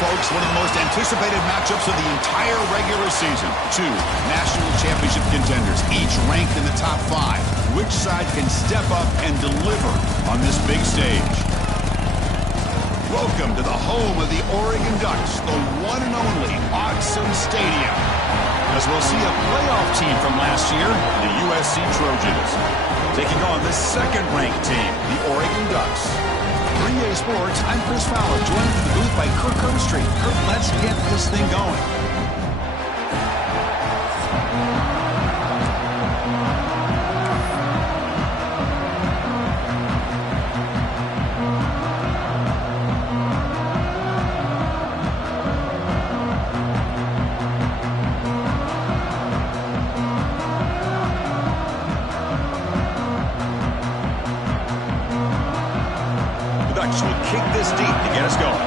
folks, one of the most anticipated matchups of the entire regular season. Two national championship contenders, each ranked in the top 5. Which side can step up and deliver on this big stage? Welcome to the home of the Oregon Ducks, the one and only Autzen Stadium. As we'll see a playoff team from last year, the USC Trojans, taking on the second-ranked team, the Oregon Ducks. 3A Sports, I'm Chris Fowler, joined in the booth by Kirk Herbstreit. Kirk, let's get this thing going. Will kick this deep to get us going.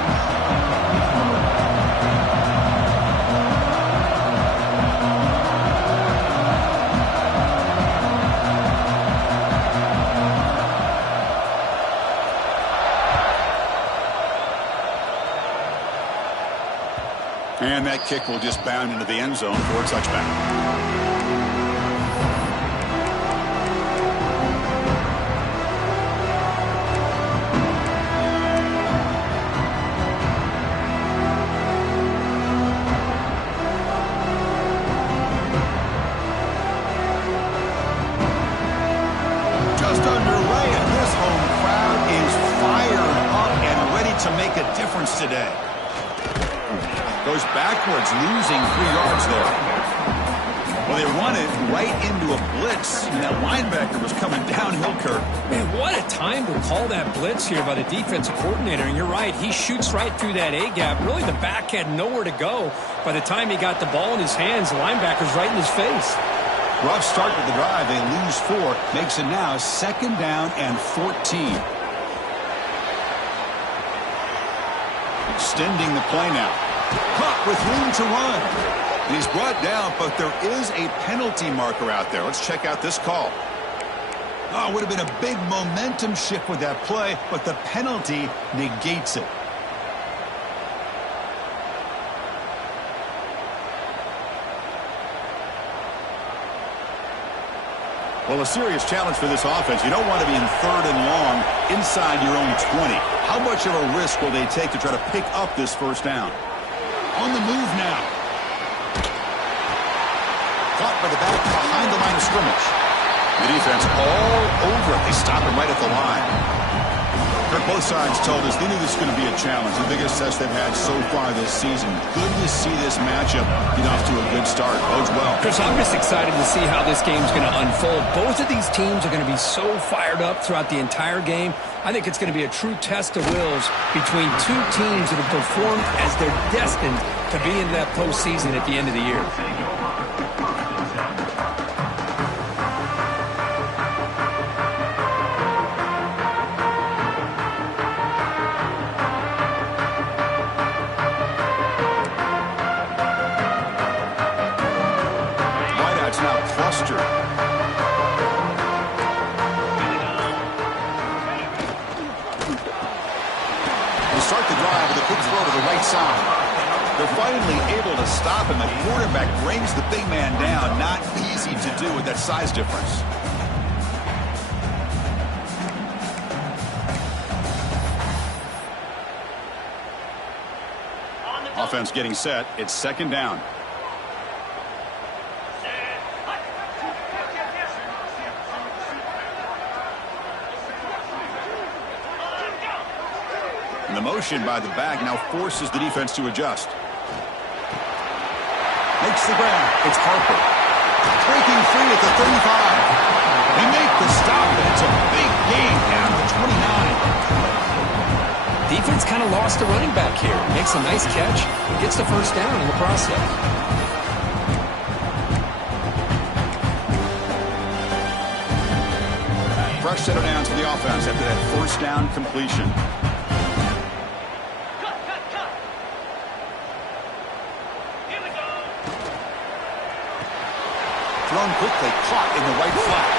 And that kick will just bound into the end zone for a touchback. Today goes backwards, losing 3 yards there. Well, they run it right into a blitz, and that linebacker was coming downhill, Kirk. Man, what a time to call that blitz here by the defensive coordinator. And you're right, he shoots right through that A-gap. Really, the back had nowhere to go. By the time he got the ball in his hands, the linebacker's right in his face. Rough start to the drive. They lose 4. Makes it now 2nd down and 14. Extending the play now. Caught with room to run. And he's brought down, but there is a penalty marker out there. Let's check out this call. Oh, it would have been a big momentum shift with that play, but the penalty negates it. Well, a serious challenge for this offense. You don't want to be in 3rd and long inside your own 20. How much of a risk will they take to try to pick up this 1st down? On the move now. Caught by the back behind the line of scrimmage. The defense all over it. They stop him right at the line. Both sides told us they knew this was going to be a challenge. The biggest test they've had so far this season. Good to see this matchup get off to a good start. Bodes well. Chris, I'm just excited to see how this game's going to unfold. Both of these teams are going to be so fired up throughout the entire game. I think it's going to be a true test of wills between two teams that have performed as they're destined to be in that postseason at the end of the year. They're finally able to stop him. The quarterback brings the big man down. Not easy to do with that size difference. Offense getting set. It's 2nd down. And the motion by the back now forces the defense to adjust. Makes the grab. It's Harper. Breaking free at the 35. They make the stop, and it's a big gain down to 29. Defense kind of lost the running back here. Makes a nice catch and gets the 1st down in the process. Fresh set of downs for the offense after that 1st down completion. Thrown quickly, caught in the right flat.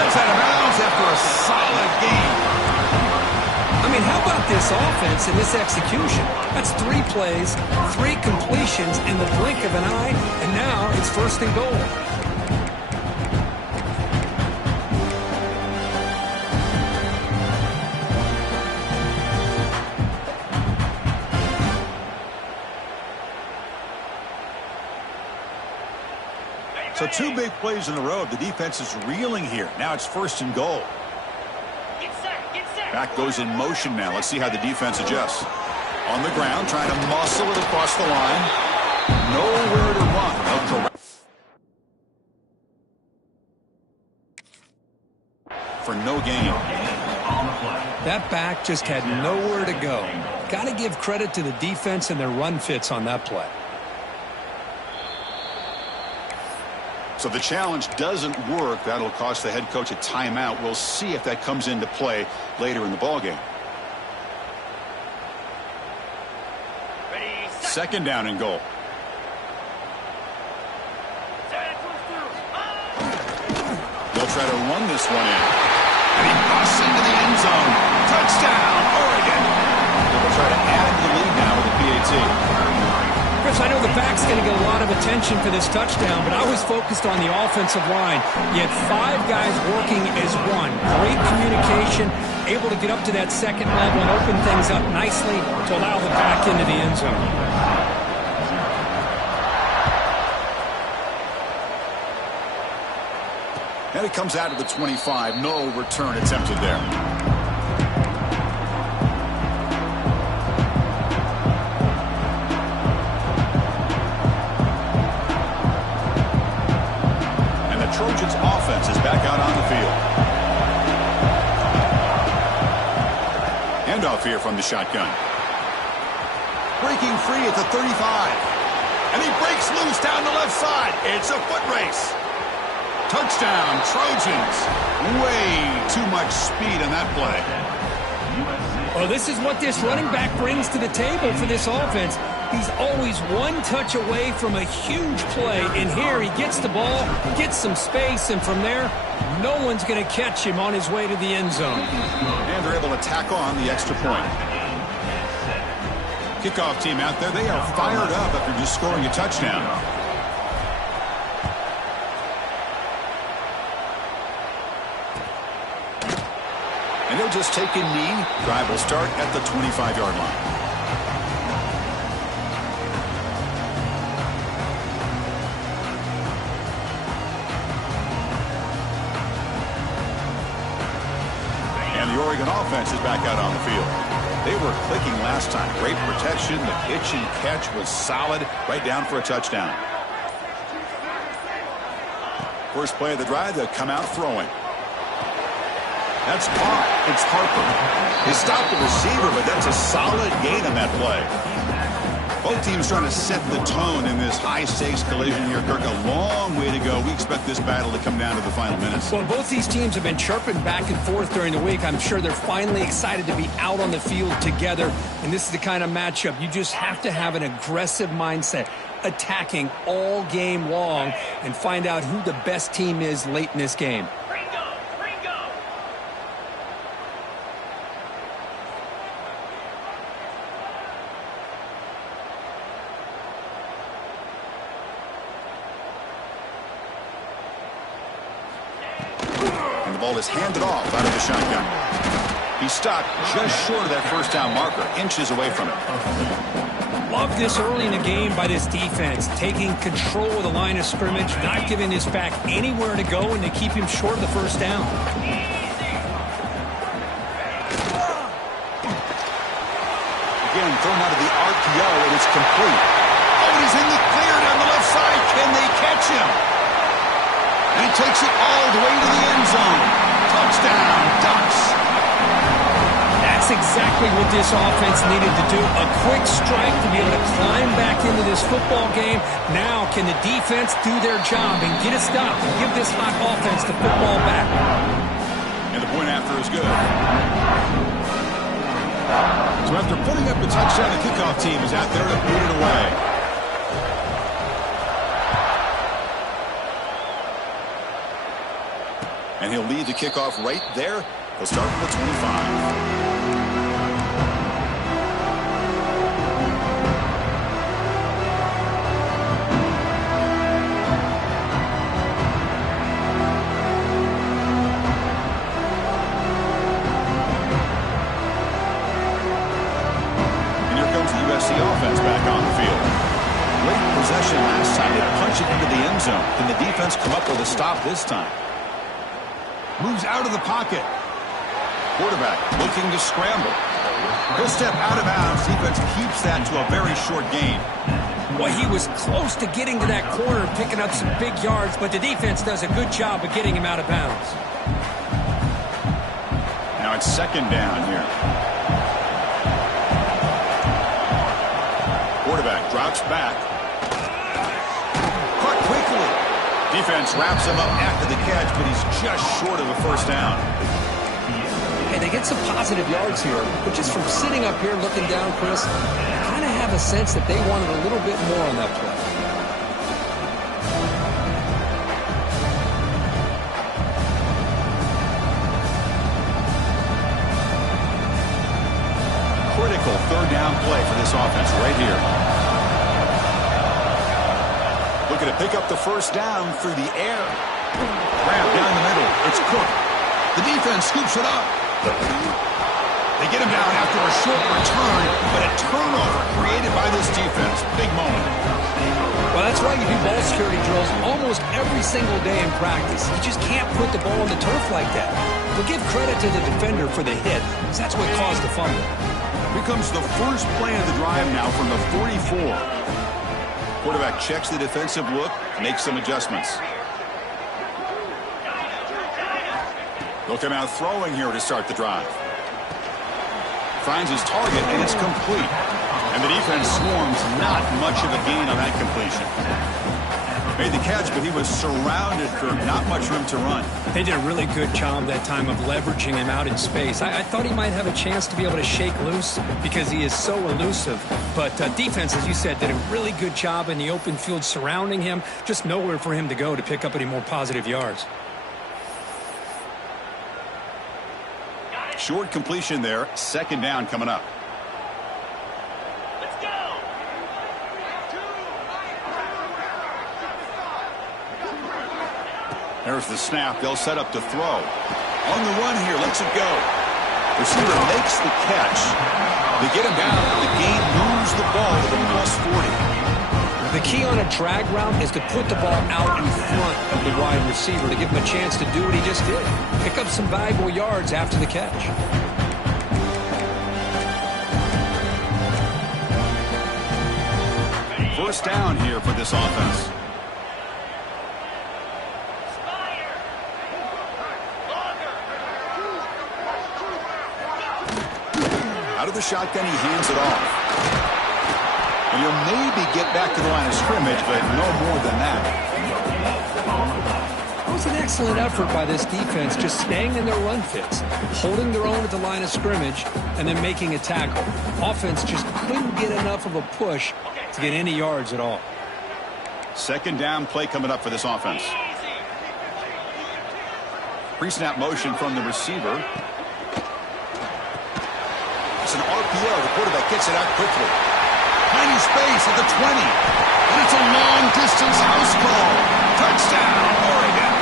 Gets out of bounds after a solid game. I mean, mean, how about this offense and this execution? That's 3 plays, 3 completions in the blink of an eye, and now it's 1st and goal. So 2 big plays in a row. The defense is reeling here. Now it's 1st and goal. Back goes in motion now. Let's see how the defense adjusts. On the ground, trying to muscle it across the line. Nowhere to run. No correct. For no gain. That back just had nowhere to go. Got to give credit to the defense and their run fits on that play. So the challenge doesn't work. That'll cost the head coach a timeout. We'll see if that comes into play later in the ballgame. 2nd down and goal. They'll try to run this one in. And he busts into the end zone. Touchdown, Oregon. They'll try to add to the lead now with a PAT. Chris, I know the back's going to get a lot of attention for this touchdown, but I was focused on the offensive line. You had 5 guys working as one. Great communication, able to get up to that 2nd level and open things up nicely to allow the back into the end zone. And it comes out of the 25. No return attempted there. Trojans offense is back out on the field. Handoff here from the shotgun. Breaking free at the 35. And he breaks loose down the left side. It's a foot race. Touchdown, Trojans. Way too much speed in that play. Well, this is what this running back brings to the table for this offense. He's always one touch away from a huge play. And here he gets the ball, gets some space, and from there, no one's going to catch him on his way to the end zone. And they're able to tack on the extra point. Kickoff team out there, they are fired up after just scoring a touchdown. And they'll just take a knee. Drive will start at the 25-yard line. The Oregon offense is back out on the field. They were clicking last time. Great protection. The pitch and catch was solid. Right down for a touchdown. First play of the drive, they'll come out throwing. That's caught. It's Harper. He stopped the receiver, but that's a solid gain on that play. Both teams trying to set the tone in this high-stakes collision here, Kirk. A long way to go. We expect this battle to come down to the final minutes. Well, both these teams have been chirping back and forth during the week. I'm sure they're finally excited to be out on the field together. And this is the kind of matchup you just have to have an aggressive mindset, attacking all game long, and find out who the best team is late in this game. The ball is handed off out of the shotgun. He stopped just short of that first down marker, inches away from it. Love this early in the game by this defense, taking control of the line of scrimmage, not giving this back anywhere to go, and to keep him short of the first down. Again, thrown out of the RPO, and it's complete. Oh, and he's in the clear down the left side. Can they catch him? And he takes it all the way to the end zone. Touchdown, Ducks. That's exactly what this offense needed to do. A quick strike to be able to climb back into this football game. Now, can the defense do their job and get a stop and give this hot offense the football back? And the point after is good. So after putting up the touchdown, the kickoff team is out there to boot it away. And he'll lead the kickoff right there. He'll start from the 25. possession last time. They punch it into the end zone. Can the defense come up with a stop this time? Moves out of the pocket. Quarterback looking to scramble. He'll step out of bounds. Defense keeps that to a very short gain. Well, he was close to getting to that corner, picking up some big yards, but the defense does a good job of getting him out of bounds. Now it's second down here. Quarterback drops back. Caught quickly. Defense wraps him up after the catch, but he's just short of a first down. Hey, they get some positive yards here, but just from sitting up here looking down, Chris, I kind of have a sense that they wanted a little bit more on that play. Critical third down play for this offense right here. Looking to pick up the first down through the air. Grab down the middle. It's Cook. The defense scoops it up. They get him down after a short return, but a turnover created by this defense. Big moment. Well, that's why you do ball security drills almost every single day in practice. You just can't put the ball on the turf like that. But give credit to the defender for the hit, because that's what caused the fumble. Here comes the first play of the drive now from the 44. Quarterback checks the defensive look, makes some adjustments. They'll come out throwing here to start the drive. Finds his target, and it's complete. And the defense swarms, not much of a gain on that completion. Made the catch, but he was surrounded for not much room to run. They did a really good job that time of leveraging him out in space. I thought he might have a chance to be able to shake loose because he is so elusive. But defense, as you said, did a really good job in the open field surrounding him. Just nowhere for him to go to pick up any more positive yards. Short completion there. Second down coming up. Let's go. There's the snap. They'll set up to throw. On the run here. Lets it go. Receiver makes the catch. They get him down. The gain moves the ball to the +40. The key on a drag route is to put the ball out in front of the wide receiver to give him a chance to do what he just did. Pick up some valuable yards after the catch. First down here for this offense. Out of the shotgun, he hands it off. And he'll maybe get back to the line of scrimmage, but no more than that. It was an excellent effort by this defense, just staying in their run fits, holding their own at the line of scrimmage, and then making a tackle. Offense just couldn't get enough of a push to get any yards at all. Second down play coming up for this offense. Pre-snap motion from the receiver. It's an RPO. The quarterback gets it out quickly. Tiny space at the 20. And it's a long-distance house call. Touchdown, Oregon.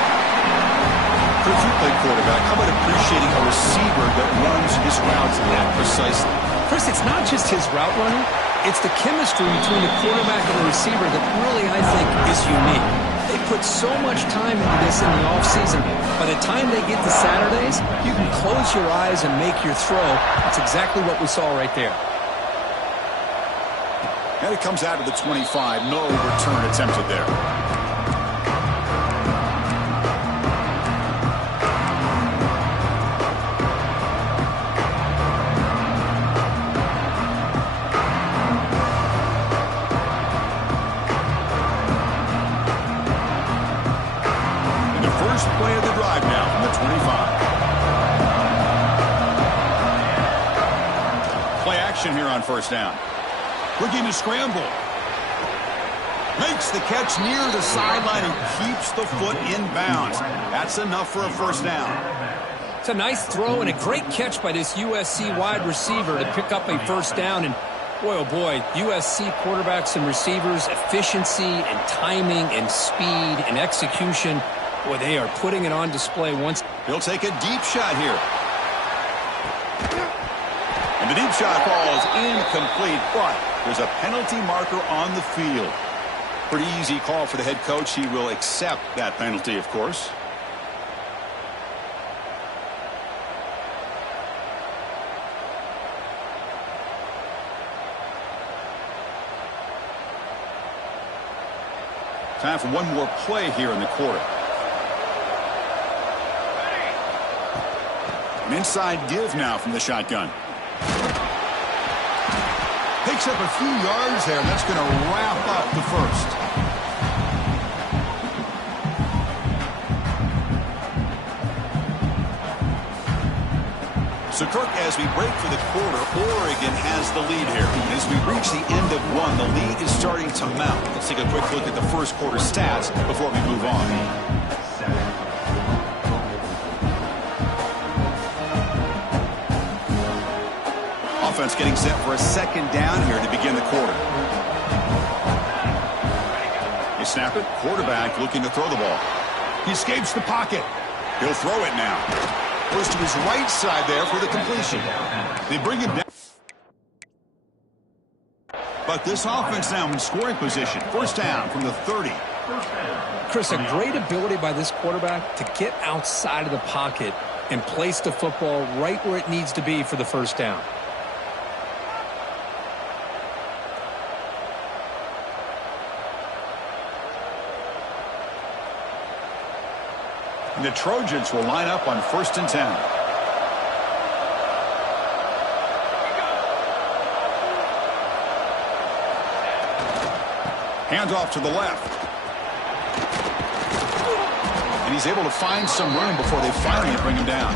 Chris, you play quarterback. How about appreciating a receiver that runs his routes that precisely? Chris, it's not just his route running. It's the chemistry between the quarterback and the receiver that really, I think, is unique. They put so much time into this in the offseason. By the time they get to Saturdays, you can close your eyes and make your throw. That's exactly what we saw right there. And it comes out of the 25. No return attempted there. And the first play of the drive now from the 25. Play action here on first down. Looking to scramble. Makes the catch near the sideline and keeps the foot in bounds. That's enough for a first down. It's a nice throw and a great catch by this USC wide receiver to pick up a first down. And boy, oh boy, USC quarterbacks and receivers, efficiency and timing and speed and execution. Boy, they are putting it on display once. He'll take a deep shot here. And the deep shot falls incomplete, but there's a penalty marker on the field. Pretty easy call for the head coach. He will accept that penalty, of course. Time for one more play here in the quarter. An inside give now from the shotgun. Picks up a few yards there, and that's going to wrap up the first. So, Kirk, as we break for the quarter, Oregon has the lead here. As we reach the end of one, the lead is starting to mount. Let's take a quick look at the first quarter stats before we move on. Offense getting set for a second down here to begin the quarter. You snap it. Quarterback looking to throw the ball. He escapes the pocket. He'll throw it now. Goes to his right side there for the completion. They bring him down. But this offense now in scoring position. First down from the 30. Chris, a great ability by this quarterback to get outside of the pocket and place the football right where it needs to be for the first down. And the Trojans will line up on 1st and 10. Handoff to the left. And he's able to find some room before they finally bring him down.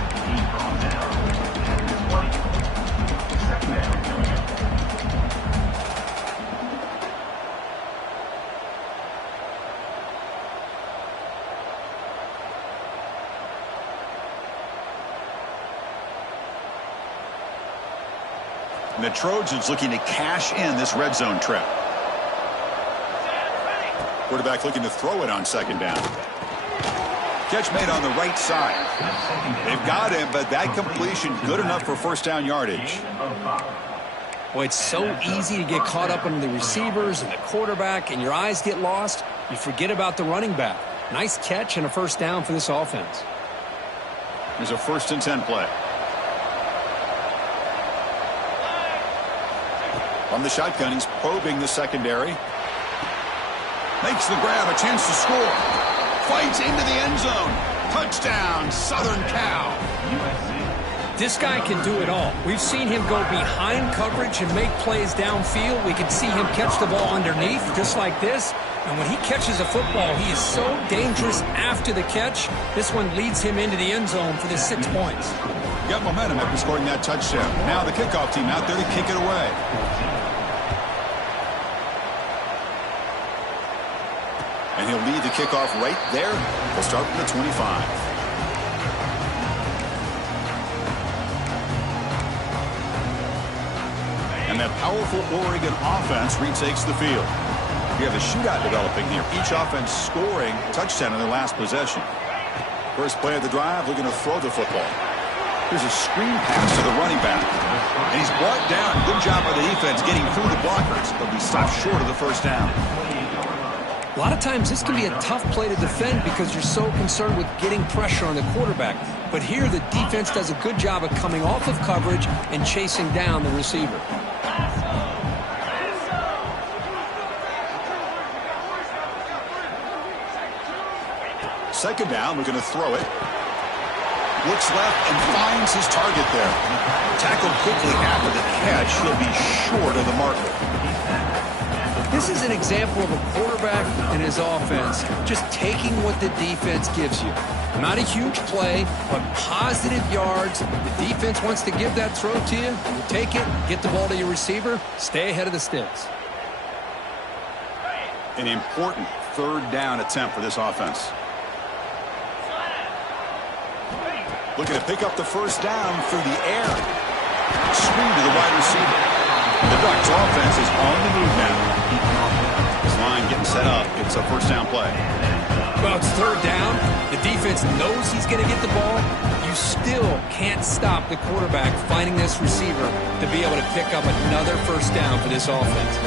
And the Trojans looking to cash in this red zone trip. Quarterback looking to throw it on second down. Catch made on the right side. They've got him, but that completion good enough for first down yardage. Boy, it's so easy to get caught up in the receivers and the quarterback, and your eyes get lost. You forget about the running back. Nice catch and a first down for this offense. Here's a 1st and 10 play. From the shotgun, he's probing the secondary. Makes the grab, a chance to score. Fights into the end zone. Touchdown, Southern Cal. USC. This guy can do it all. We've seen him go behind coverage and make plays downfield. We can see him catch the ball underneath, just like this. And when he catches a football, he is so dangerous after the catch. This one leads him into the end zone for the 6 points. Got momentum after scoring that touchdown. Now the kickoff team out there to kick it away. And he'll lead the kickoff right there. We'll start from the 25. And that powerful Oregon offense retakes the field. We have a shootout developing here. Each offense scoring a touchdown in their last possession. First play of the drive, looking to throw the football. Here's a screen pass to the running back. And he's brought down. Good job by the defense getting through the blockers. But he stopped short of the first down. A lot of times this can be a tough play to defend because you're so concerned with getting pressure on the quarterback. But here the defense does a good job of coming off of coverage and chasing down the receiver. Second down, we're going to throw it. Looks left and finds his target there. Tackled quickly after the catch. He'll be short of the marker. This is an example of a quarterback and his offense just taking what the defense gives you. Not a huge play, but positive yards. The defense wants to give that throw to you. You take it, get the ball to your receiver, stay ahead of the sticks. An important third down attempt for this offense. Looking to pick up the first down through the air. Screen to the wide receiver. The Ducks offense is on the move now. This line getting set up. It's a first down play. Well, it's third down. The defense knows he's going to get the ball. You still can't stop the quarterback finding this receiver to be able to pick up another first down for this offense.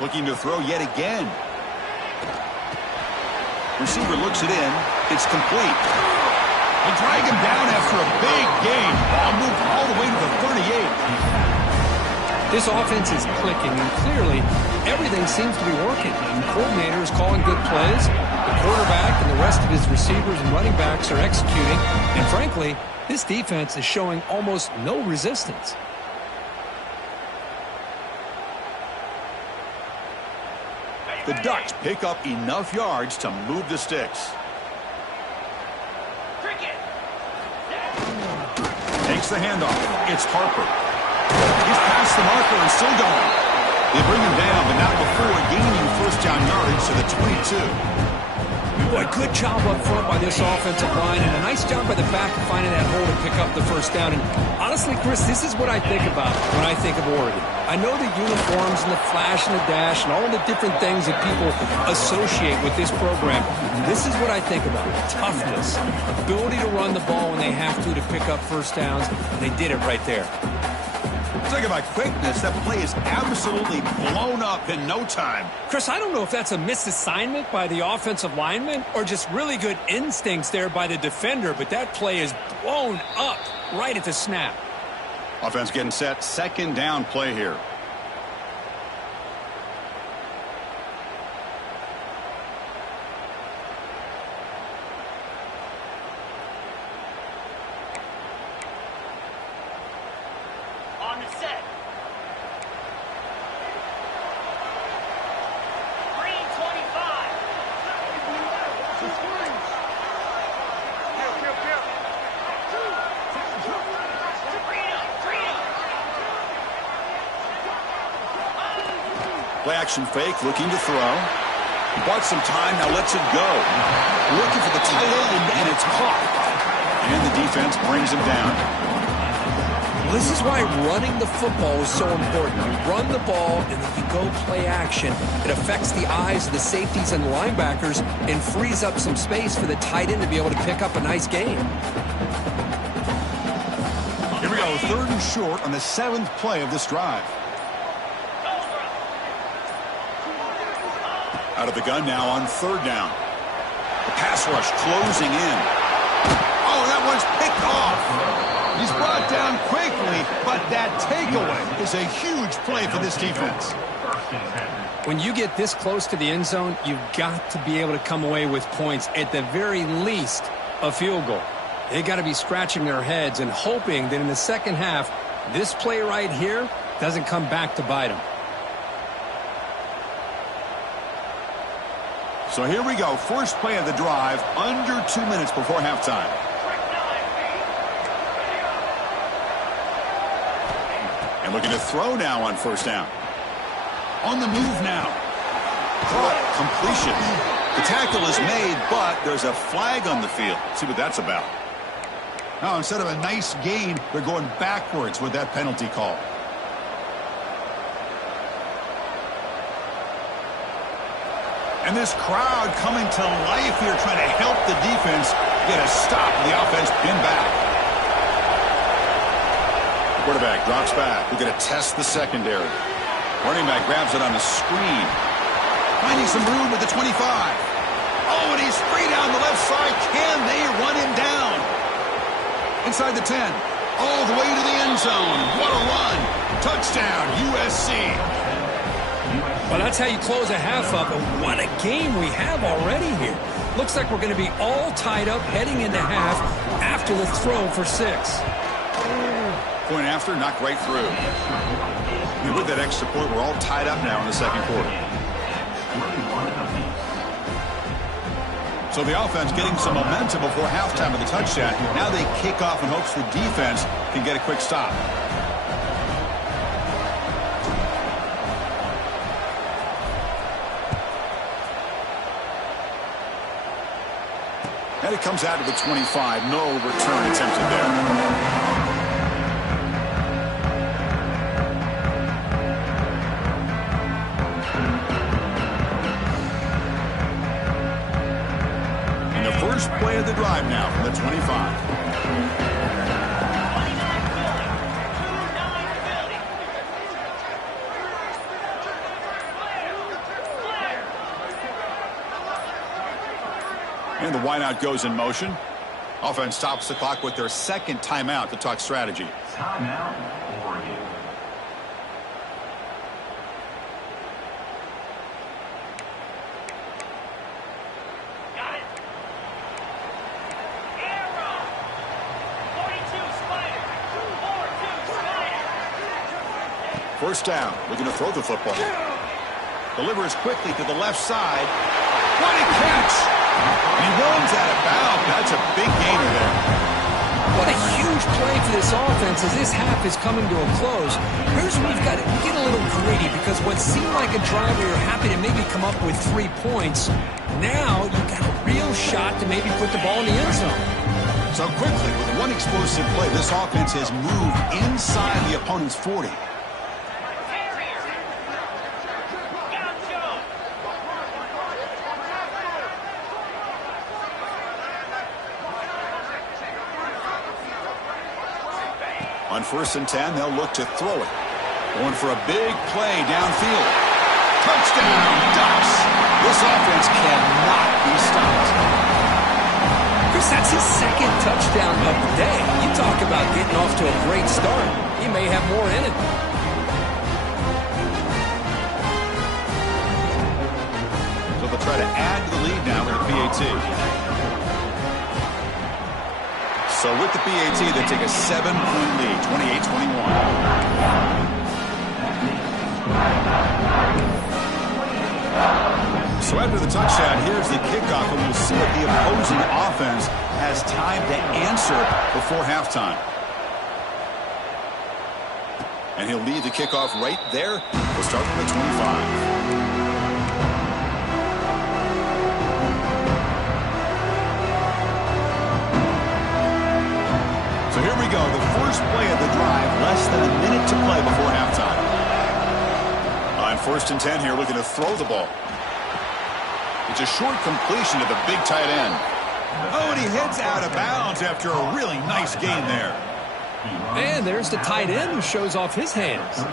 Looking to throw yet again. Receiver looks it in. It's complete. They drag him down after a big gain. Ball moved all the way to the 38. This offense is clicking, and clearly everything seems to be working. The coordinator is calling good plays. The quarterback and the rest of his receivers and running backs are executing. And frankly, this defense is showing almost no resistance. The Ducks pick up enough yards to move the sticks. Takes the handoff. It's Harper. He's past the marker and still going. They bring him down, but not before gaining first down yardage to the 22. Boy, good job up front by this offensive line, and a nice job by the back of finding that hole to pick up the first down. And honestly, Chris, this is what I think about when I think of Oregon. I know the uniforms and the flash and the dash and all the different things that people associate with this program. This is what I think about. Toughness, ability to run the ball when they have to pick up first downs, and they did it right there. Talk about quickness. That play is absolutely blown up in no time. Chris, I don't know if that's a misassignment by the offensive lineman or just really good instincts there by the defender, but that play is blown up right at the snap. Offense getting set. Second down play here. On the set. Green 25. Play action fake, looking to throw. Bought some time, now lets it go. Looking for the tight end, and it's caught. And the defense brings him down. This is why running the football is so important. You run the ball, and then you go play action. It affects the eyes of the safeties and the linebackers and frees up some space for the tight end to be able to pick up a nice gain. Here we go, third and short on the 7th play of this drive. Out of the gun now on third down. The pass rush closing in. Oh, that one's picked off. He's brought down quickly, but that takeaway is a huge play for this defense. When you get this close to the end zone, you've got to be able to come away with points, at the very least, a field goal. They got to be scratching their heads and hoping that in the second half, this play right here doesn't come back to bite them. So here we go, first play of the drive, under 2 minutes before halftime. And looking to throw now on first down. On the move now. Completion. The tackle is made, but there's a flag on the field. See what that's about. Now, instead of a nice gain, they're going backwards with that penalty call. And this crowd coming to life here, trying to help the defense get a stop. The offense pinned back. The quarterback drops back. We're going to test the secondary. Running back grabs it on the screen. Finding some room with the 25. Oh, and he's free down the left side. Can they run him down? Inside the 10. All the way to the end zone. What a run. Touchdown, USC. Well, that's how you close a half up. But what a game we have already here. Looks like we're going to be all tied up heading into half after the throw for 6. Point after, knocked right through. And with that extra point, we're all tied up now in the second quarter. So the offense getting some momentum before halftime of the touchdown. Now they kick off in hopes the defense can get a quick stop. And it comes out to the 25. No return attempted there. First play of the drive now from the 25. And the wideout goes in motion. Offense stops the clock with their second timeout to talk strategy. Timeout, Oregon. Got it. Arrow. 42 Spider. 4-2 Spider. First down. Looking to throw the football. Delivers quickly to the left side. What a catch! And he runs out of bounds. That's a big gainer there. What a huge play for this offense as this half is coming to a close. Here's where we've got to get a little greedy because what seemed like a drive we were happy to maybe come up with 3 points, now you've got a real shot to maybe put the ball in the end zone. So quickly, with one explosive play, this offense has moved inside the opponent's 40. On 1st and 10, they'll look to throw it. Going for a big play downfield. Touchdown, Ducks! This offense cannot be stopped. Chris, that's his second touchdown of the day. You talk about getting off to a great start. He may have more in it. So they'll try to add to the lead now with a PAT. So with the PAT, they take a 7-point lead, 28-21. So after the touchdown, here's the kickoff, and we'll see if the opposing offense has time to answer before halftime. And he'll lead the kickoff right there. We'll start from the 25. So here we go, the first play of the drive, less than a minute to play before halftime. On 1st and 10 here, looking to throw the ball. It's a short completion to the big tight end. Oh, and he heads out of bounds after a really nice gain there. And there's the tight end who shows off his hands. 36.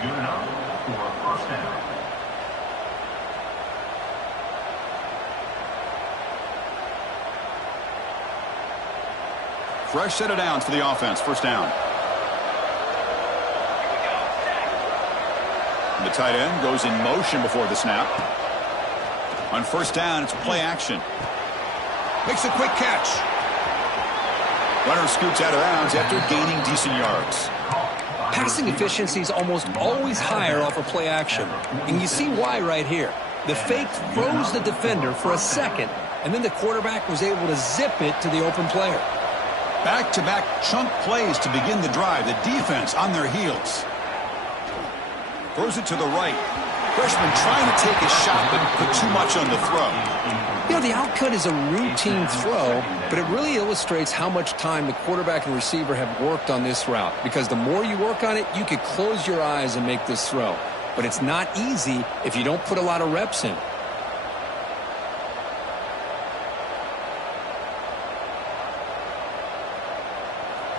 Good enough for a first down. Fresh set of downs for the offense. First down. And the tight end goes in motion before the snap. On 1st down, it's play action. Makes a quick catch. Runner scoots out of bounds after gaining decent yards. Passing efficiency is almost always higher off of play action. And you see why right here. The fake froze the defender for a second, and then the quarterback was able to zip it to the open player. Back-to-back chunk plays to begin the drive. The defense on their heels. Throws it to the right. Freshman trying to take a shot, but put too much on the throw. You know, the outcut is a routine throw, but it really illustrates how much time the quarterback and receiver have worked on this route. Because the more you work on it, you could close your eyes and make this throw. But it's not easy if you don't put a lot of reps in.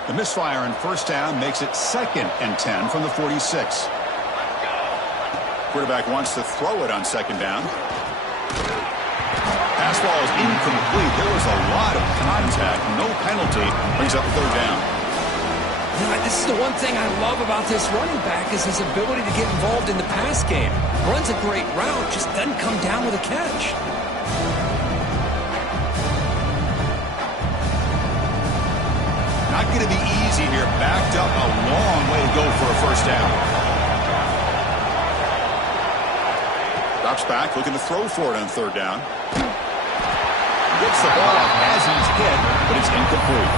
The misfire on 1st down makes it 2nd and 10 from the 46. Quarterback wants to throw it on 2nd down. Pass ball is incomplete. There was a lot of contact. No penalty. Brings up 3rd down. You know, this is the one thing I love about this running back is his ability to get involved in the pass game. Runs a great route, just doesn't come down with a catch. Not going to be easy here. Backed up a long way to go for a 1st down. Drops back, looking to throw for it on 3rd down. Gets the ball off as he's hit, but it's incomplete.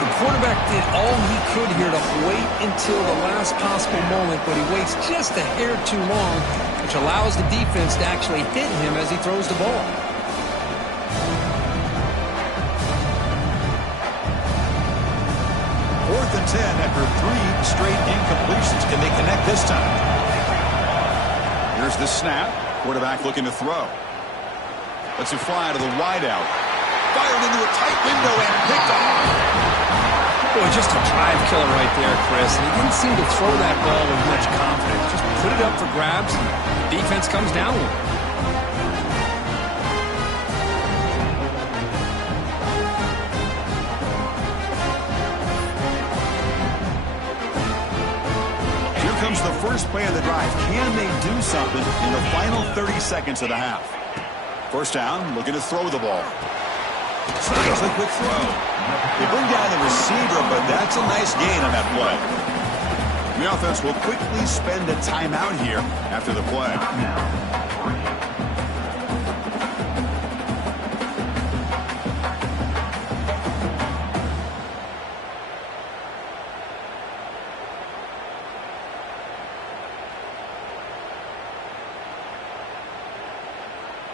The quarterback did all he could here to wait until the last possible moment, but he waits just a hair too long, which allows the defense to actually hit him as he throws the ball. 4th and 10 after 3 straight incompletions. Can they connect this time? Here's the snap. Quarterback looking to throw. Lets it fly to the wideout. Fired into a tight window and picked off. Boy, just a drive killer right there, Chris. And he didn't seem to throw that ball with much confidence. Just put it up for grabs, and the defense comes down with it. comes the first play of the drive. Can they do something in the final 30 seconds of the half? First down, looking to throw the ball. Nice, a quick throw. They bring down the receiver, but that's a nice gain on that play. The offense will quickly spend a timeout here after the play.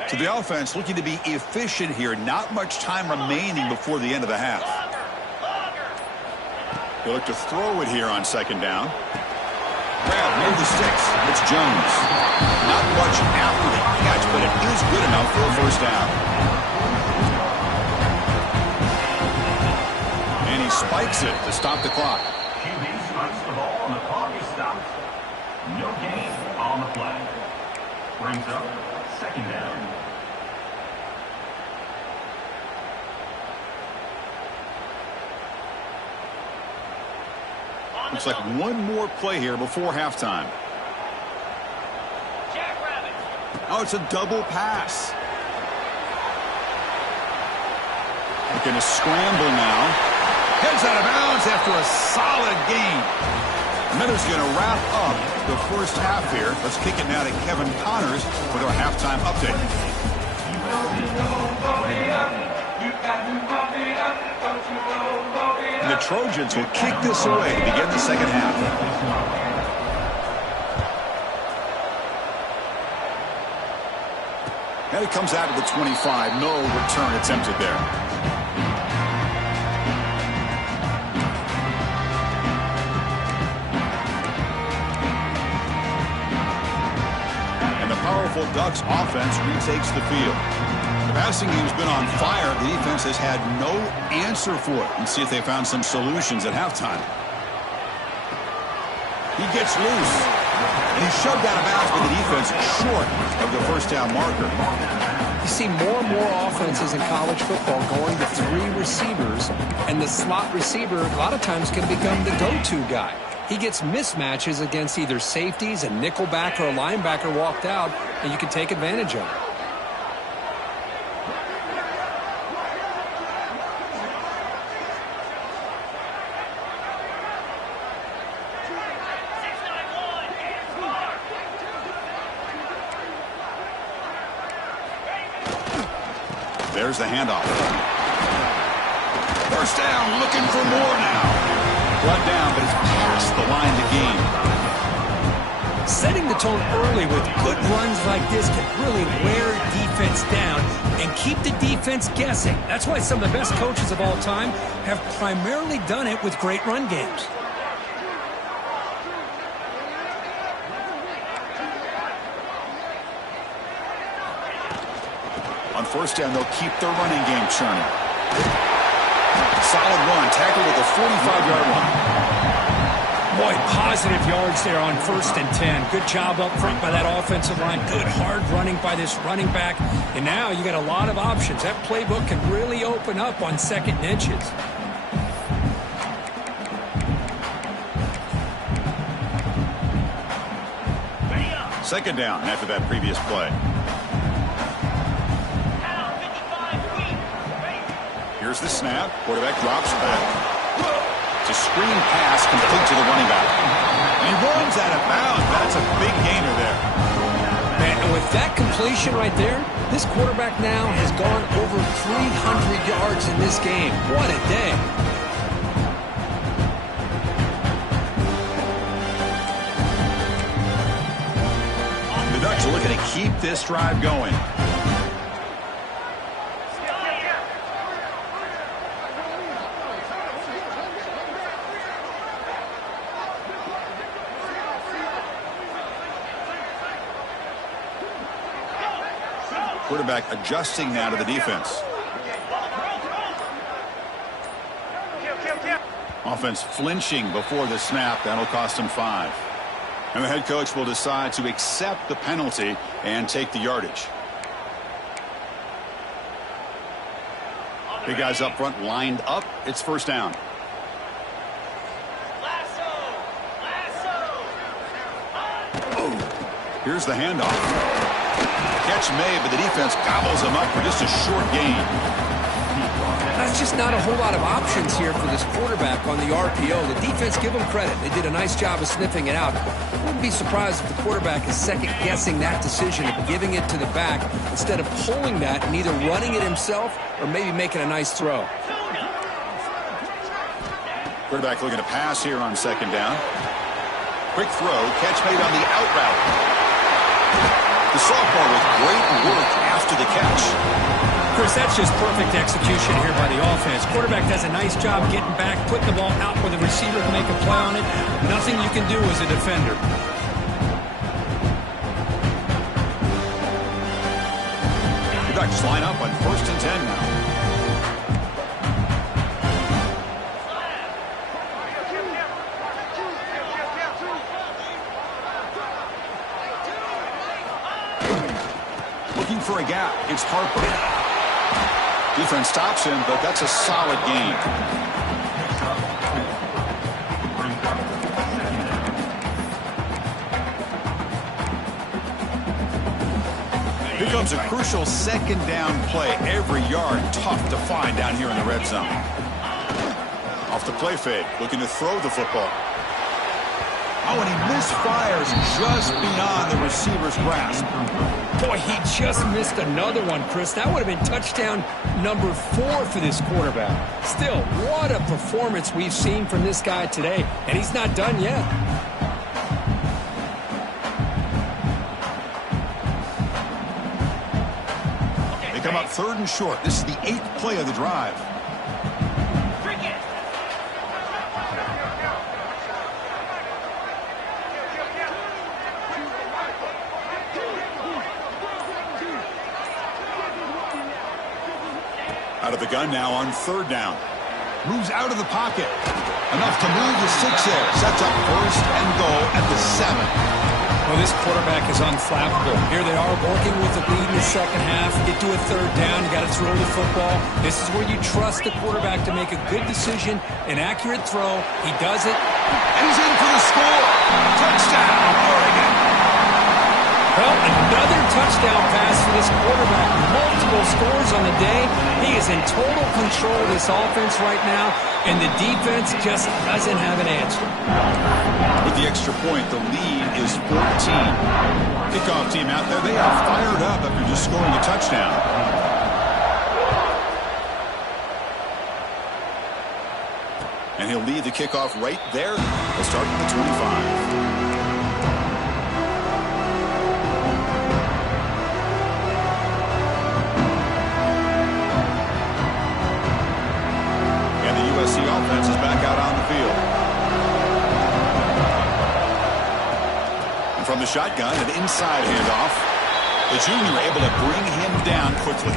So the offense looking to be efficient here. Not much time remaining before the end of the half. He'll look to throw it here on second down. Grab near the sticks. It's Jones. Not much after the catch, but it is good enough for a first down. And he spikes it to stop the clock. QB strikes the ball and the clock is stopped. No gain on the play. Brings up second down. Looks like one more play here before halftime. Oh, it's a double pass. Looking to scramble now. Heads out of bounds after a solid gain. Miller's going to wrap up the first half here. Let's kick it now to Kevin Connors with our halftime update. The Trojans will kick this away to begin the second half. And it comes out of the 25. No return attempted there. And the powerful Ducks offense retakes the field. The passing game's been on fire. The defense has had no answer for it. And see if they found some solutions at halftime. He gets loose. And he's shoved out of bounds by the defense short of the first down marker. You see more and more offenses in college football going to three receivers, and the slot receiver a lot of times can become the go-to guy. He gets mismatches against either safeties, a nickelback, or a linebacker walked out, and you can take advantage of it. There's the handoff. First down, looking for more now. Brought down, but it's past the line to gain. Setting the tone early with good runs like this can really wear defense down and keep the defense guessing. That's why some of the best coaches of all time have primarily done it with great run games. On first down, they'll keep their running game churning. Solid run, tackled at the 45-yard line. Boy, positive yards there on 1st and 10. Good job up front by that offensive line. Good hard running by this running back. And now you got a lot of options. That playbook can really open up on 2nd and inches. Second down after that previous play. Here's the snap. Quarterback drops back. It's a screen pass complete to the running back. And he runs out of bounds. That's a big gainer there. Man, and with that completion right there, this quarterback now has gone over 300 yards in this game. What a day. The Ducks are looking to keep this drive going. Quarterback adjusting now to the defense. Offense flinching before the snap. That'll cost him 5. And the head coach will decide to accept the penalty and take the yardage. Big guys up front lined up. It's first down. Here's the handoff. Catch made, but the defense gobbles him up for just a short gain. That's just not a whole lot of options here for this quarterback on the RPO. The defense, give them credit. They did a nice job of sniffing it out. I wouldn't be surprised if the quarterback is second-guessing that decision of giving it to the back instead of pulling that and either running it himself or maybe making a nice throw. Quarterback looking to pass here on second down. Quick throw, catch made on the out route. The sophomore with great work after the catch. Chris, that's just perfect execution here by the offense. Quarterback does a nice job getting back, putting the ball out where the receiver can make a play on it. Nothing you can do as a defender. The Ducks line up on 1st and 10 now. Looking for a gap. It's Harper. Defense stops him, but that's a solid gain. Here comes a crucial second down play. Every yard tough to find down here in the red zone. Off the play fake, looking to throw the football. Oh, and he misfires just beyond the receiver's grasp. Boy, he just missed another one, Chris. That would have been touchdown number 4 for this quarterback. Still, what a performance we've seen from this guy today, and he's not done yet. They come up 3rd and short. This is the 8th play of the drive. Out of the gun now on 3rd down. Moves out of the pocket. Enough to move the 6 there. Sets up 1st and goal at the 7. Well, this quarterback is unflappable. Here they are working with the lead in the second half. Get to a 3rd down. You got to throw the football. This is where you trust the quarterback to make a good decision, an accurate throw. He does it. And he's in for the score. Touchdown, Oregon. Well, another touchdown pass for this quarterback. Multiple scores on the day. He is in total control of this offense right now, and the defense just doesn't have an answer. With the extra point, the lead is 14. Kickoff team out there, they are fired up after just scoring a touchdown. And he'll lead the kickoff right there. They'll start at the 25. USC offense is back out on the field. And from the shotgun, an inside handoff. The junior able to bring him down quickly.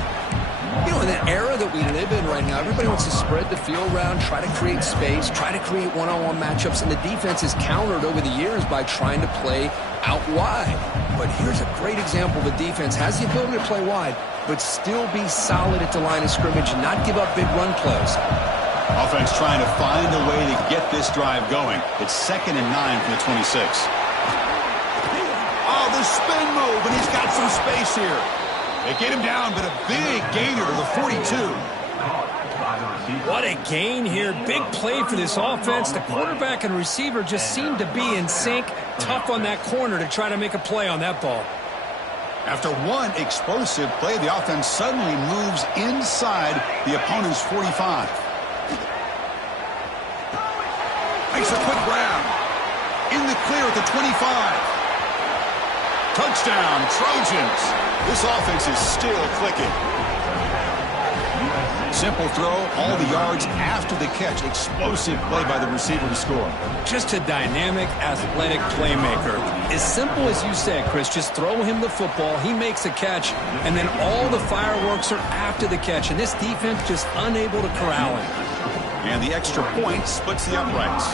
You know, in the era that we live in right now, everybody wants to spread the field around, try to create space, try to create one-on-one matchups, and the defense is countered over the years by trying to play out wide. But here's a great example. The defense has the ability to play wide, but still be solid at the line of scrimmage and not give up big run plays. Offense trying to find a way to get this drive going. It's 2nd and 9 from the 26. Oh, the spin move, and he's got some space here. They get him down, but a big gainer to the 42. What a gain here. Big play for this offense. The quarterback and receiver just seem to be in sync. Tough on that corner to try to make a play on that ball. After one explosive play, the offense suddenly moves inside the opponent's 45. Makes a quick grab. In the clear at the 25. Touchdown, Trojans. This offense is still clicking. Simple throw, all the yards after the catch. Explosive play by the receiver to score. Just a dynamic, athletic playmaker. As simple as you said, Chris, just throw him the football, he makes a catch, and then all the fireworks are after the catch. And this defense just unable to corral him. And the extra point splits the uprights.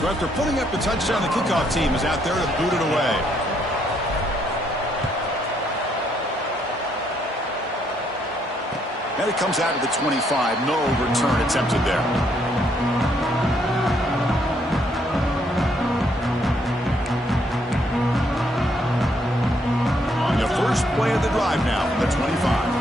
So after putting up the touchdown, the kickoff team is out there to boot it away. And it comes out of the 25. No return attempted there. And the first play of the drive now from the 25.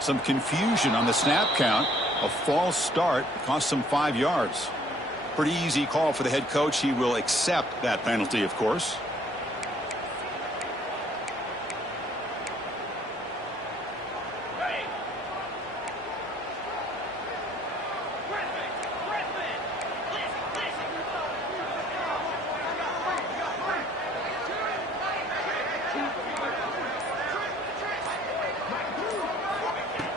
Some confusion on the snap count. A false start cost him 5 yards. Pretty easy call for the head coach. He will accept that penalty, of course.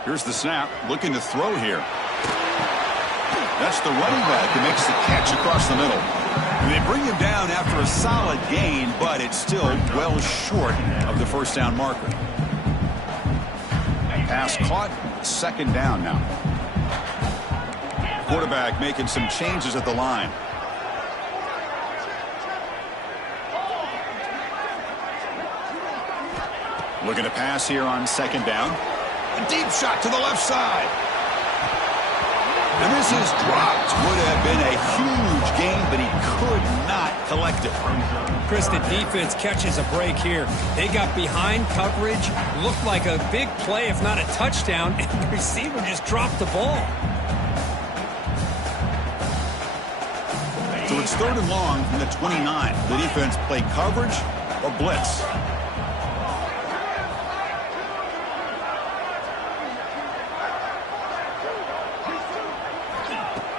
Here's the snap, looking to throw here. That's the running back who makes the catch across the middle. And they bring him down after a solid gain, but it's still well short of the first down marker. Pass caught, second down now. Quarterback making some changes at the line. Looking to pass here on second down. A deep shot to the left side. And this is dropped. Would have been a huge gain, but he could not collect it. Chris, the defense catches a break here. They got behind coverage, looked like a big play, if not a touchdown, and the receiver just dropped the ball. So it's third and long from the 29. The defense play coverage or blitz.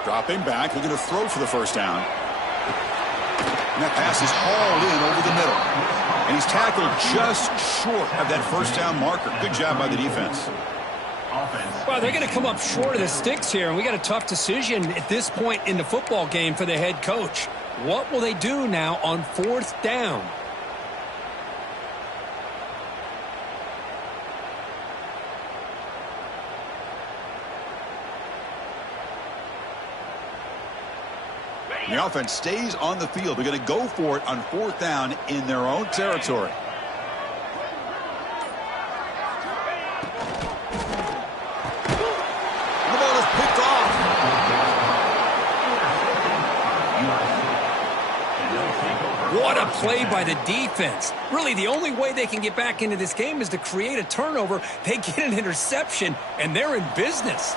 Dropping back, looking to throw for the first down. And that pass is hauled in over the middle. And he's tackled just short of that first down marker. Good job by the defense. Well, they're going to come up short of the sticks here, and we got a tough decision at this point in the football game for the head coach. What will they do now on fourth down? The offense stays on the field. They're going to go for it on fourth down in their own territory. The ball is picked off. What a play by the defense. Really, the only way they can get back into this game is to create a turnover. They get an interception, and they're in business.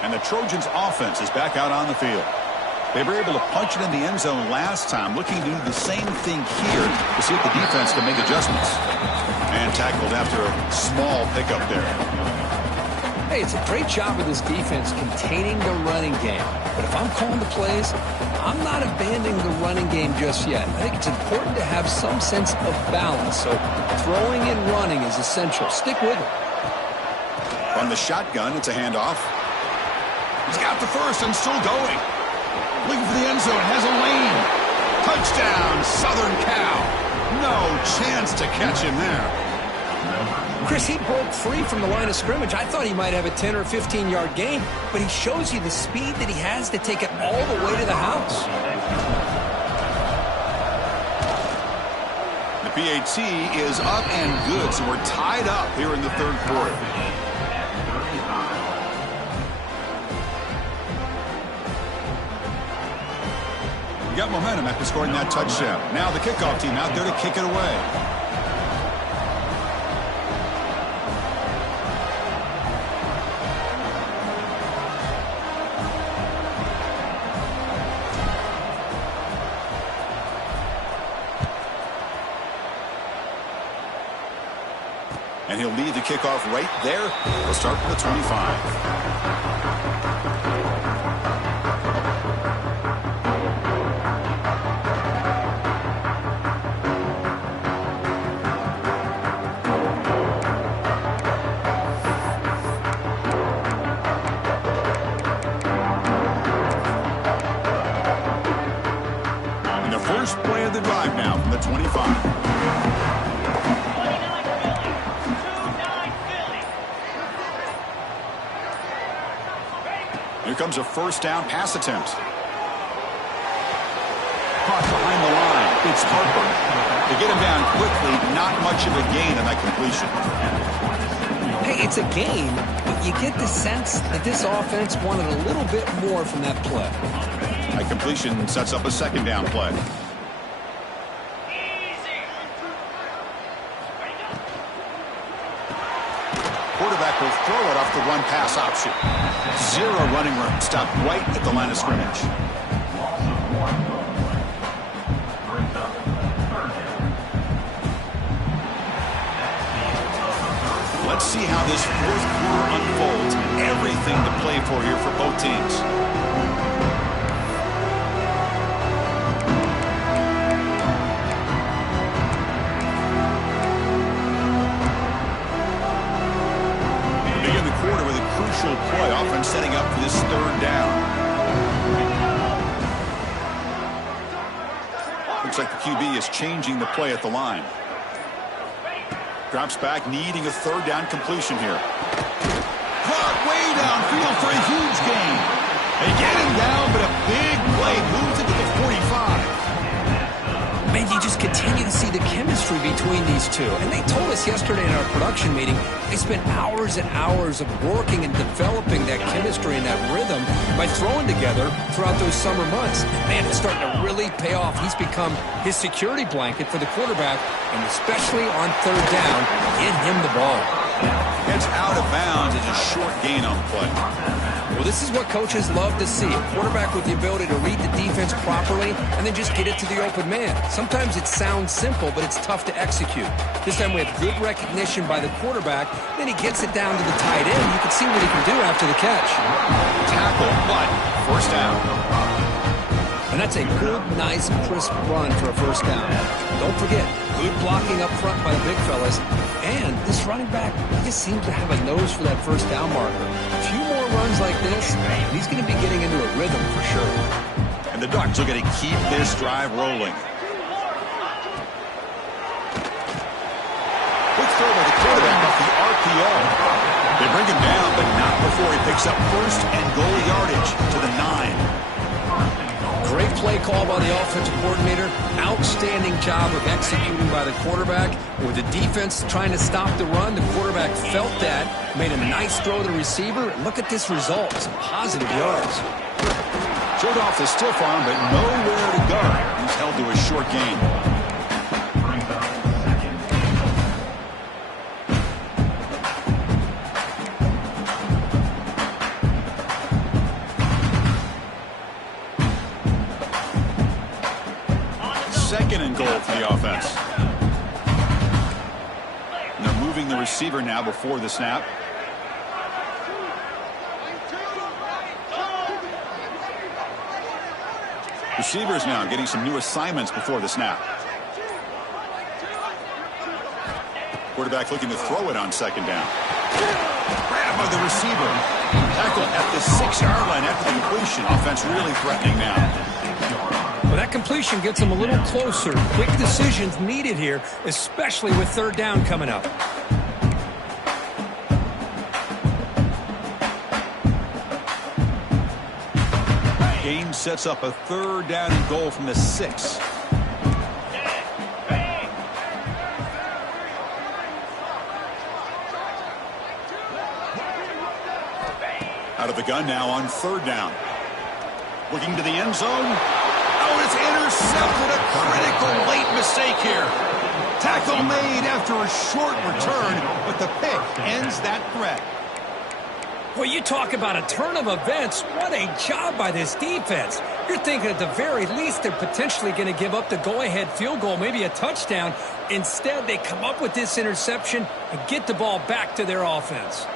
And the Trojans' offense is back out on the field. They were able to punch it in the end zone last time, looking to do the same thing here to see if the defense can make adjustments. And tackled after a small pickup there. Hey, it's a great job of this defense containing the running game. But if I'm calling the plays, I'm not abandoning the running game just yet. I think it's important to have some sense of balance. So throwing and running is essential. Stick with it. From the shotgun, it's a handoff. He's got the first and still going. Looking for the end zone, has a lane. Touchdown, Southern Cal. No chance to catch him there. Chris, he broke free from the line of scrimmage. I thought he might have a 10 or 15-yard gain, but he shows you the speed that he has to take it all the way to the house. The PAT is up and good, so we're tied up here in the third quarter. Got momentum after scoring that touchdown. Now the kickoff team out there to kick it away. And he'll lead the kickoff right there. We'll start from the 25. First play of the drive now from the 25. 29 Philly. comes a first down pass attempt. Caught behind the line. It's Harper. To get him down quickly, not much of a gain on that completion. Hey, it's a game, but you get the sense that this offense wanted a little bit more from that play. That completion sets up a second down play. Quarterback will throw it off the run-pass option. Zero running room. Stopped right at the line of scrimmage. Let's see how this fourth quarter unfolds. Everything to play for here for both teams. We begin the quarter with a crucial play, often setting up for this third down. Looks like the QB is changing the play at the line. Drops back, needing a third down completion here. Caught way downfield for a huge gain. They get him down, but a big play moves into the 45. Man, you just continue to see the chemistry between these two. And they told us yesterday in our production meeting, they spent hours and hours of working and developing that chemistry and that rhythm by throwing together throughout those summer months. And man, it's starting to really pay off. He's become his security blanket for the quarterback, and especially on third down, get him the ball. Gets out of bounds. It's a short gain on the play. Well, this is what coaches love to see. A quarterback with the ability to read the defense properly and then just get it to the open man. Sometimes it sounds simple, but it's tough to execute. This time we have good recognition by the quarterback. Then he gets it down to the tight end. You can see what he can do after the catch. Tackle, but first down. And that's a good, nice, crisp run for a first down. Don't forget, good blocking up front by the big fellas. And this running back, he just seems to have a nose for that first down marker. A few more runs like this, and he's going to be getting into a rhythm for sure. And the Ducks are going to keep this drive rolling. Quick throw by the quarterback off the RPO. They bring him down, but not before he picks up first and goal yardage to the 9. Great play call by the offensive coordinator. Outstanding job of executing by the quarterback. With the defense trying to stop the run, the quarterback felt that, made a nice throw to the receiver. Look at this result. Some positive yards. Showed off the stiff arm, but nowhere to go. He's held to a short gain. Second and goal for the offense. And they're moving the receiver now before the snap. Receivers now getting some new assignments before the snap. Quarterback looking to throw it on second down. Grab by the receiver. Tackle at the 6-yard line after the completion. Offense really threatening now. Well, that completion gets them a little closer. Quick decisions needed here, especially with third down coming up. Game sets up a third down and goal from the 6. Out of the gun now on third down. Looking to the end zone. Oh, it's intercepted. A critical late mistake here. Tackle made after a short return, but the pick ends that threat. Well, you talk about a turn of events. What a job by this defense. You're thinking at the very least they're potentially going to give up the go-ahead field goal, maybe a touchdown. Instead, they come up with this interception and get the ball back to their offense.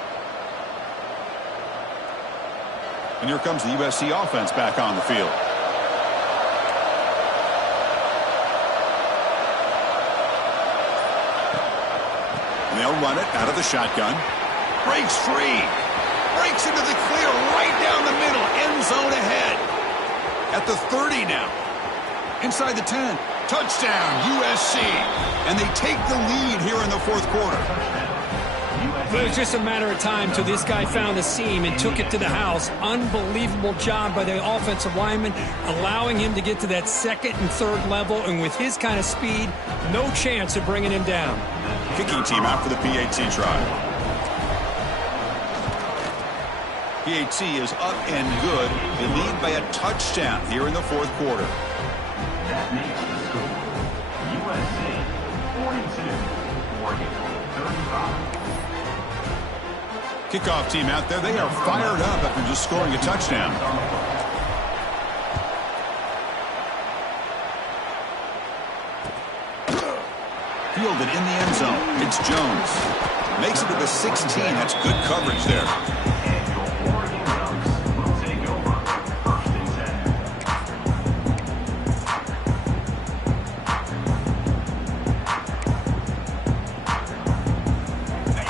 And here comes the USC offense back on the field. And they'll run it out of the shotgun. Breaks free. Breaks into the clear right down the middle. End zone ahead. At the 30 now. Inside the 10. Touchdown, USC. And they take the lead here in the fourth quarter. It was just a matter of time till this guy found the seam and took it to the house. Unbelievable job by the offensive lineman, allowing him to get to that second and third level, and with his kind of speed, no chance of bringing him down. Kicking team out for the PAT try. PAT is up and good. They lead by a touchdown here in the fourth quarter. That makes the score USC 42, Oregon 35. Kickoff team out there. They are fired up after just scoring a touchdown. Fielded in the end zone. It's Jones. Makes it to the 16. That's good coverage there.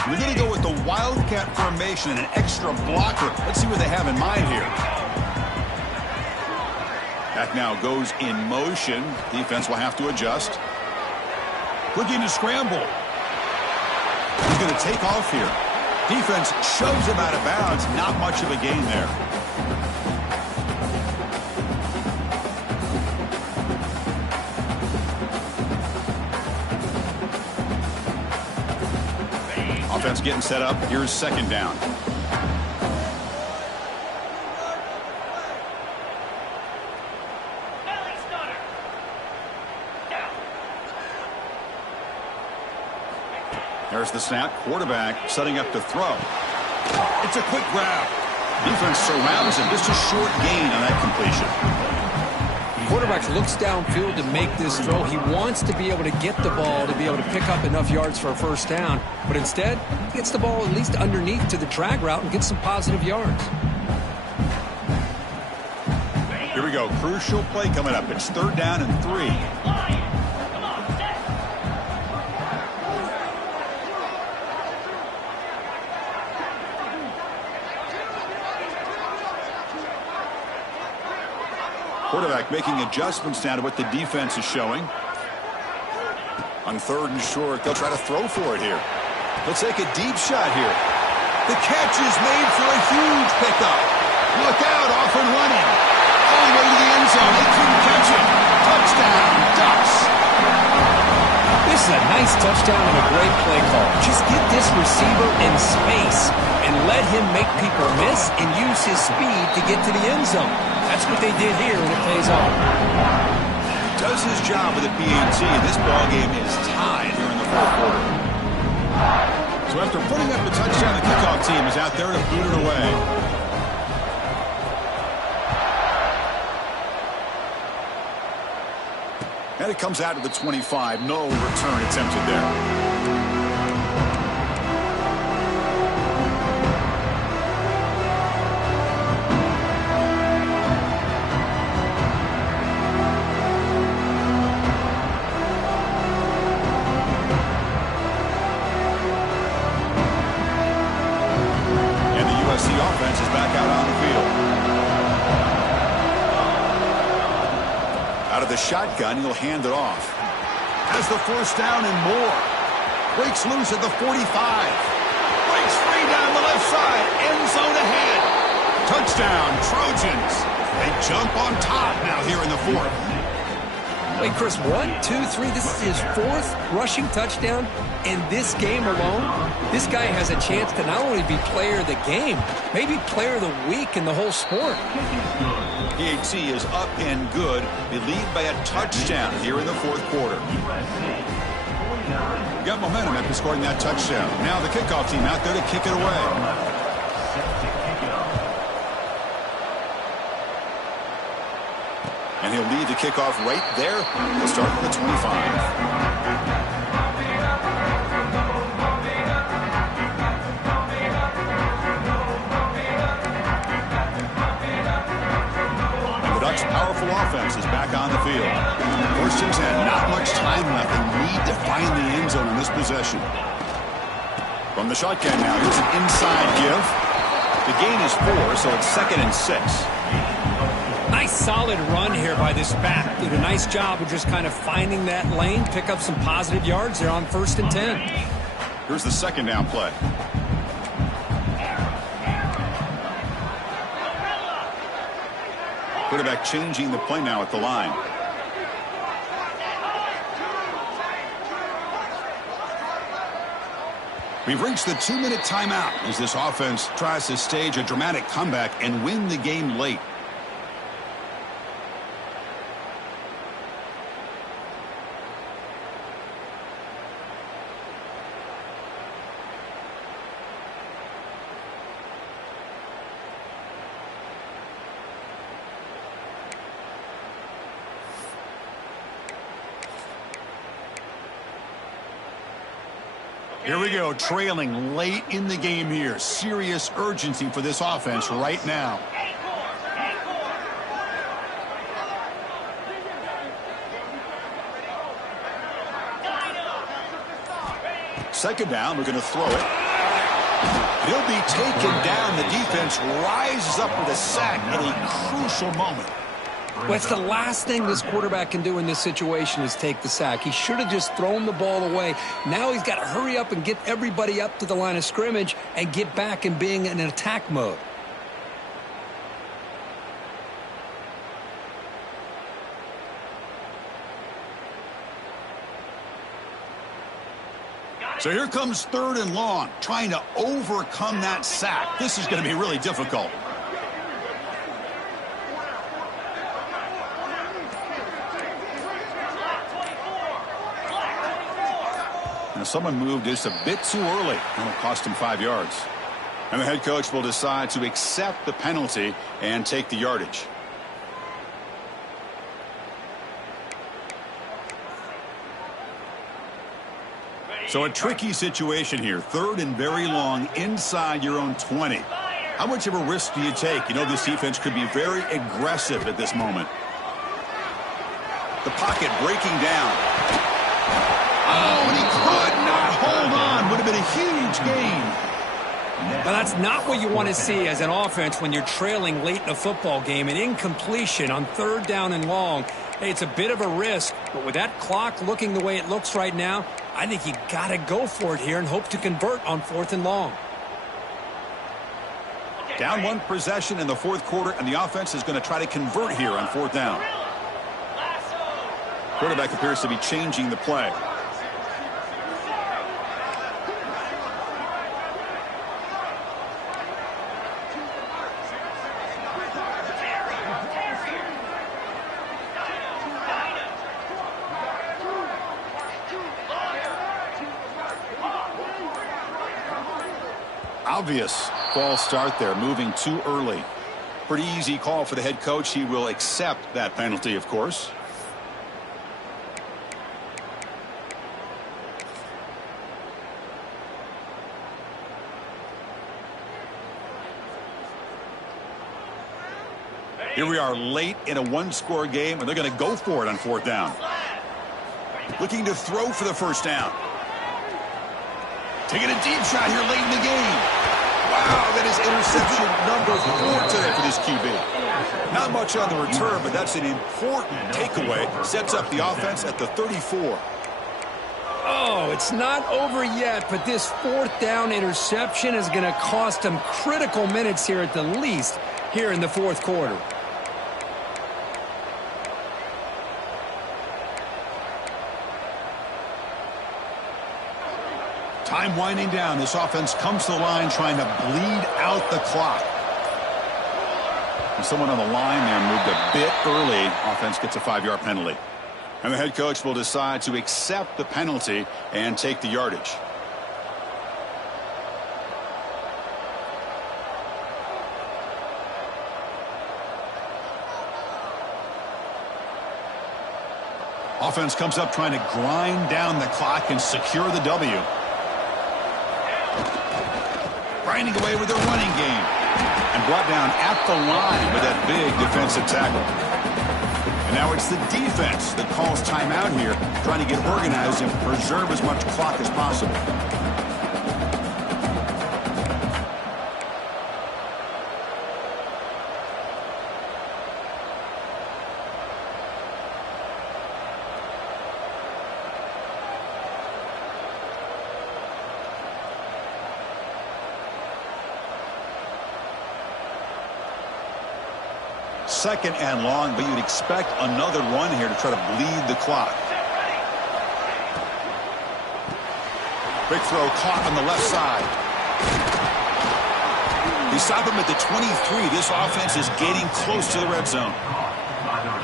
We're going to go with the Wildcat formation and an extra blocker. Let's see what they have in mind here. That now goes in motion. Defense will have to adjust. Looking to scramble. He's going to take off here. Defense shoves him out of bounds. Not much of a gain there. Offense getting set up. Here's second down. Belly stunner. Down. There's the snap. Quarterback setting up to throw. It's a quick grab. Defense surrounds him. Just a short gain on that completion. Quarterback looks downfield to make this throw. He wants to be able to get the ball to be able to pick up enough yards for a first down. But instead, he gets the ball at least underneath to the drag route and gets some positive yards. Here we go. Crucial play coming up. It's third down and 3. Lion. Come on, set. Quarterback making adjustments now to what the defense is showing. On third and short, they'll try to throw for it here. They'll take a deep shot here. The catch is made for a huge pickup. Look out, off and running. All the way to the end zone. They couldn't catch it. Touchdown, Ducks. This is a nice touchdown and a great play call. Just get this receiver in space and let him make people miss and use his speed to get to the end zone. That's what they did here, and it pays off. Does his job with the PAT, and this ball game is tied here in the fourth quarter. So after putting up the touchdown, the kickoff team is out there to boot it away. And it comes out to the 25. No return attempted there. Offense is back out on the field. Out of the shotgun, he'll hand it off. Has the first down and more. Breaks loose at the 45. Breaks free down the left side. End zone ahead. Touchdown, Trojans. They jump on top now here in the fourth. Wait, Chris, 1, 2, 3. This is his fourth rushing touchdown in this game alone. This guy has a chance to not only be player of the game, maybe player of the week in the whole sport. PAT is up and good. They lead by a touchdown here in the fourth quarter. Got momentum after scoring that touchdown. Now the kickoff team out there to kick it away. And he'll lead the kickoff right there. He'll start with the 25. Powerful offense is back on the field. First and 10, not much time left. They need to find the end zone in this possession. From the shotgun now, here's an inside give. The gain is 4, so it's second and 6. Nice solid run here by this back. Did a nice job of just kind of finding that lane, pick up some positive yards there on first and 10. Here's the second down play. Quarterback changing the play now at the line. We've reached the 2-minute timeout as this offense tries to stage a dramatic comeback and win the game late. Here we go, trailing late in the game here. Serious urgency for this offense right now. Second down, we're going to throw it. He'll be taken down. The defense rises up with a sack at a crucial moment. Well, it's the last thing this quarterback can do in this situation is take the sack. He should have just thrown the ball away. Now he's got to hurry up and get everybody up to the line of scrimmage and get back in being in an attack mode. So here comes 3rd and long, trying to overcome that sack. This is going to be really difficult. Now someone moved just a bit too early. That'll cost him 5 yards. And the head coach will decide to accept the penalty and take the yardage. So a tricky situation here. 3rd and very long inside your own 20. How much of a risk do you take? You know, this defense could be very aggressive at this moment. The pocket breaking down. Oh, and he could not hold on. Would have been a huge gain. But that's not what you want to see as an offense when you're trailing late in a football game. An incompletion on 3rd down and long. Hey, it's a bit of a risk, but with that clock looking the way it looks right now, I think you got to go for it here and hope to convert on 4th and long. Down 1 possession in the 4th quarter, and the offense is going to try to convert here on 4th down. Quarterback appears to be changing the play. Obvious false start there, moving too early. Pretty easy call for the head coach. He will accept that penalty, of course. Here we are late in a 1-score game, and they're going to go for it on 4th down. Looking to throw for the 1st down. Taking a deep shot here late in the game. Wow, that is interception number 4 today for this QB. Not much on the return, but that's an important takeaway. Sets up the offense at the 34. Oh, it's not over yet, but this 4th down interception is going to cost them critical minutes here at the least here in the 4th quarter. Time winding down. This offense comes to the line trying to bleed out the clock. And someone on the line there moved a bit early. Offense gets a 5-yard penalty. And the head coach will decide to accept the penalty and take the yardage. Offense comes up trying to grind down the clock and secure the W. Grinding away with their running game. And brought down at the line with that big defensive tackle. And now it's the defense that calls timeout here, trying to get organized and preserve as much clock as possible. 2nd and long, but you'd expect another run here to try to bleed the clock. Quick throw caught on the left side. They stop him at the 23. This offense is getting close to the red zone.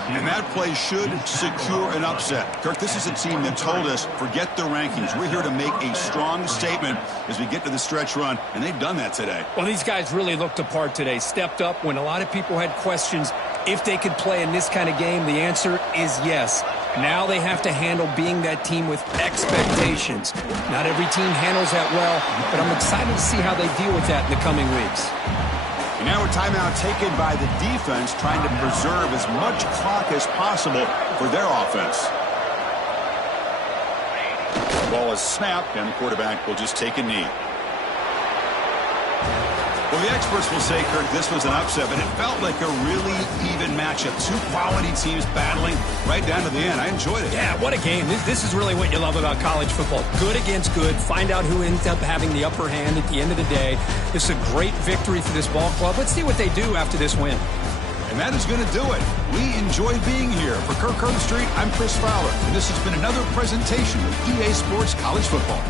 And that play should secure an upset. Kirk, this is a team that told us, forget the rankings. We're here to make a strong statement as we get to the stretch run, and they've done that today. Well, these guys really looked the part today, stepped up when a lot of people had questions if they could play in this kind of game. The answer is yes. Now they have to handle being that team with expectations. Not every team handles that well, but I'm excited to see how they deal with that in the coming weeks. And now a timeout taken by the defense, trying to preserve as much clock as possible for their offense. The ball is snapped, and the quarterback will just take a knee. Well, the experts will say, Kirk, this was an upset, but it felt like a really even matchup. Two quality teams battling right down to the end. I enjoyed it. Yeah, what a game. This is really what you love about college football. Good against good. Find out who ends up having the upper hand at the end of the day. This is a great victory for this ball club. Let's see what they do after this win. And that is going to do it. We enjoyed being here. For Kirk Street, I'm Chris Fowler, and this has been another presentation of EA Sports College Football.